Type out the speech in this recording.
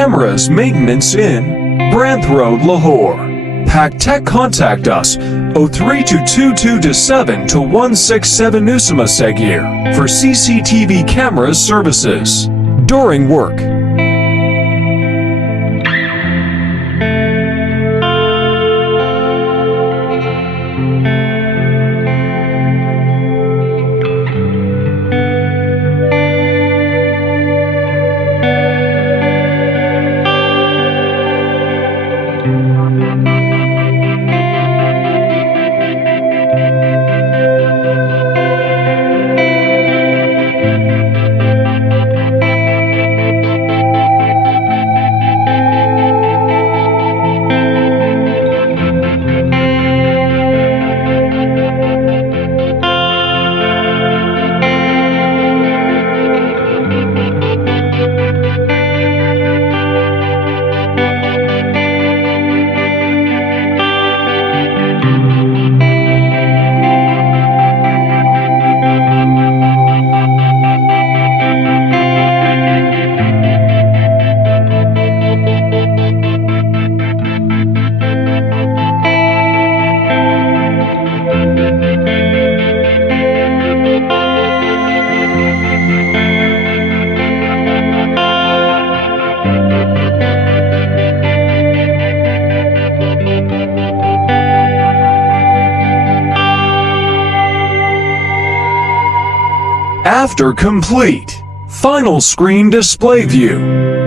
Cameras maintenance in Branth Road, Lahore. PakTech contact us 03222 to 167 Usama Sagheer for CCTV camera services during work. After complete, final screen display view.